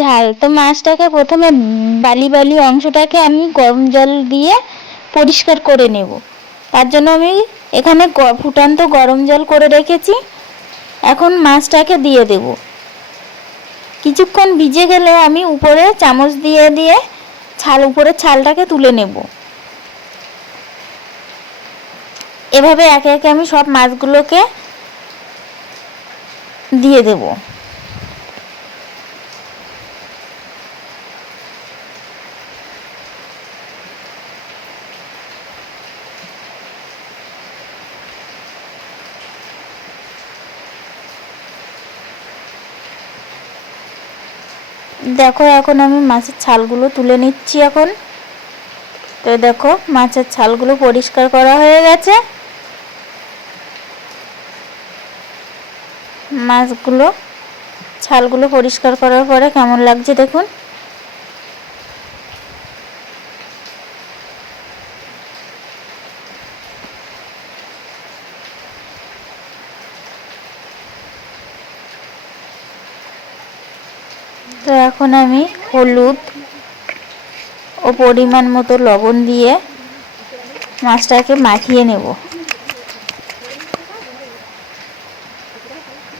ঝাল। তো মাছটাকে প্রথমে বালি বালি অংশটাকে আমি গরম জল দিয়ে পরিষ্কার করে নেব। তার জন্য আমি এখানে ফুটান্ত গরম জল করে রেখেছি। এখন মাছটাকে দিয়ে দেব। কিছুক্ষণ ভিজে গেলে আমি উপরে চামচ দিয়ে দিয়ে ছাল, উপরে ছালটাকে তুলে নেব। এভাবে একে একে আমি সব মাছগুলোকে দিয়ে দেব। দেখো, এখন আমি মাছের ছালগুলো তুলে নিচ্ছি এখন। তো দেখো, মাছের ছালগুলো পরিষ্কার করা হয়ে গেছে। মাছগুলো, ছালগুলো পরিষ্কার করার পরে কেমন লাগছে দেখুন। তো এখন আমি হলুদ ও পরিমাণ মতো লবণ দিয়ে মাছটাকে মাখিয়ে নেব।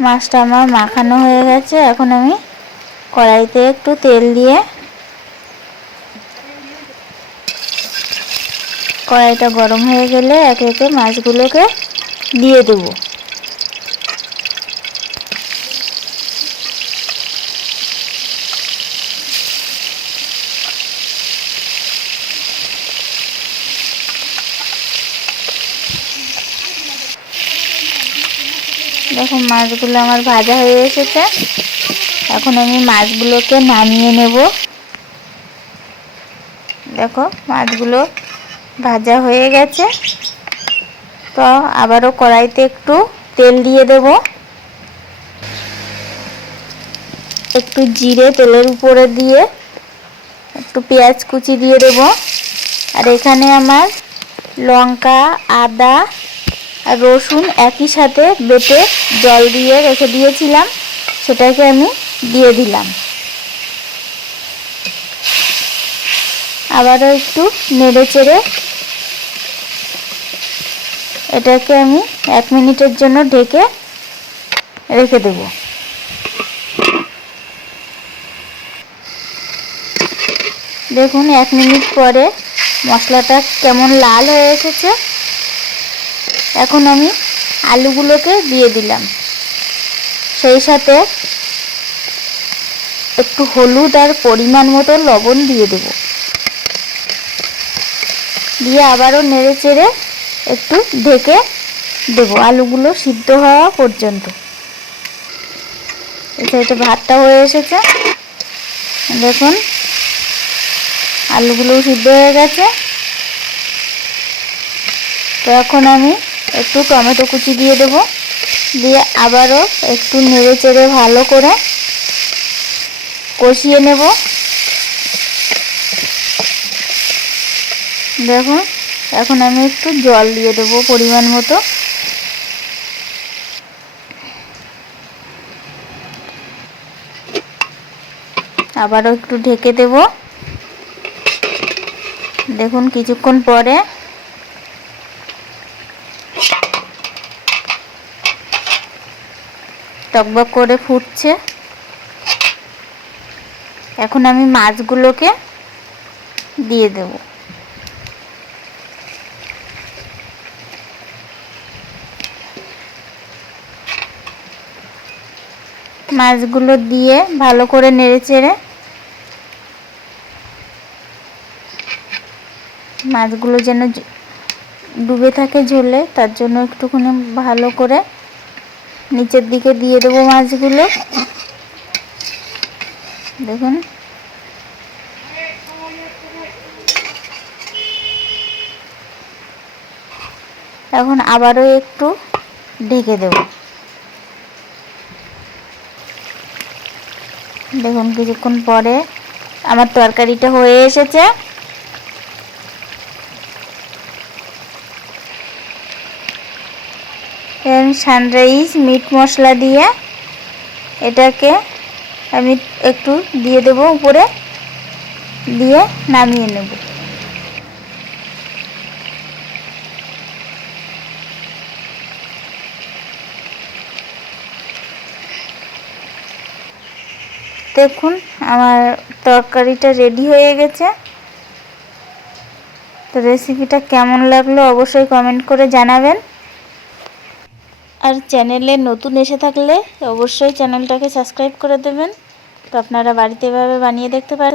মাছটা আমার মাখানো হয়ে গেছে, এখন আমি কড়াইতে একটু তেল দিয়ে কড়াইটা গরম হয়ে গেলে একে একে মাছগুলোকে দিয়ে দেবো। দেখো মাছগুলো আমার ভাজা হয়ে এসেছে। এখন আমি মাছগুলোকে নামিয়ে নেব। দেখো, মাছগুলো ভাজা হয়ে গেছে। তো আবারও কড়াইতে একটু তেল দিয়ে দেব। একটু জিরে তেলের উপরে দিয়ে একটু পেঁয়াজ কুচি দিয়ে দেব। আর এখানে আমার লঙ্কা, আদা আর রসুন একই সাথে বেটে জল দিয়ে রেখে দিয়েছিলাম, সেটাকে আমি দিয়ে দিলাম। আবারও একটু নেড়ে চেড়ে এটাকে আমি এক মিনিটের জন্য ঢেকে রেখে দেব। দেখুন, এক মিনিট পরে মশলাটা কেমন লাল হয়ে এসেছে। এখন আমি আলুগুলোকে দিয়ে দিলাম। সেই সাথে একটু হলুদ আর পরিমাণ মতো লবণ দিয়ে দেব। দিয়ে আবারও নেড়ে চেড়ে একটু ঢেকে দেব আলুগুলো সিদ্ধ হওয়া পর্যন্ত। এটা ভাতটা হয়ে এসেছে। দেখুন আলুগুলোও সিদ্ধ হয়ে গেছে। তো এখন আমি একটু টমেটো কুচি দিয়ে দেবো। দিয়ে আবারও একটু নেড়ে চেড়ে ভালো করে কষিয়ে নেব। দেখুন, এখন আমি একটু জল দিয়ে দেবো পরিমাণ মতো। আবারও একটু ঢেকে দেব। দেখুন, কিছুক্ষণ পরে টকবক করে ফুটছে। এখন আমি মাছগুলোকে দিয়ে দেব। মাছগুলো দিয়ে ভালো করে নেড়ে চেড়ে মাছগুলো যেন ডুবে থাকে ঝোলে, তার জন্য একটুখানি ভালো করে নিচের দিকে দিয়ে দেবো মাছগুলো। দেখুন। এখন আবারও একটু ঢেকে দেব। দেখুন কিছুক্ষণ পরে আমার তরকারিটা হয়ে এসেছে। সানরাইজ মিট মশলা দিয়ে এটাকে আমি একটু দিয়ে দেব, উপরে দিয়ে নামিয়ে নেব। দেখুন, আমার তরকারিটা রেডি হয়ে গেছে। তো রেসিপিটা কেমন লাগল অবশ্যই কমেন্ট করে জানাবেন। আর চ্যানেলে নতুন এসে থাকলে অবশ্যই চ্যানেলটাকে সাবস্ক্রাইব করে দেবেন। তো আপনারা বাড়িতে এভাবে বানিয়ে দেখতে পারেন।